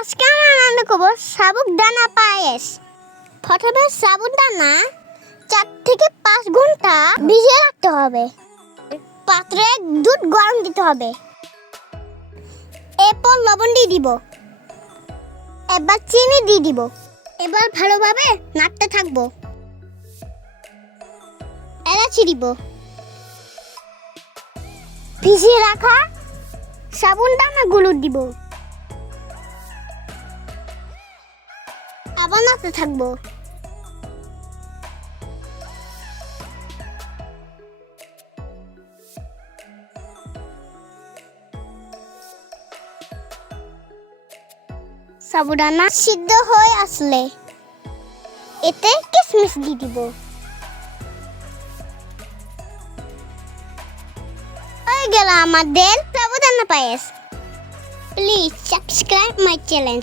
আজকে আমরা রান্না করবো সাবুদানা পায়েস। প্রথমে সাবুদানা 4 থেকে 5 ঘন্টা ভিজিয়ে রাখতে হবে। পাত্রে দুধ গরম দিতে হবে, এরপর লবণ দিয়ে দিব, এবার চিনি দিয়ে দিব। এবার ভালোভাবে নাড়তে থাকবো। এলাচি দিব, ভিজিয়ে রাখা সাবুদানাগুলো দিব, আবার নাড়তে থাকবো। সাবুদানা সিদ্ধ হয়ে আসলে এতে কিশমিশ দিয়ে দিব। হয়ে গেল আমাদের সাবুদানা পায়েস। Please subscribe my channel.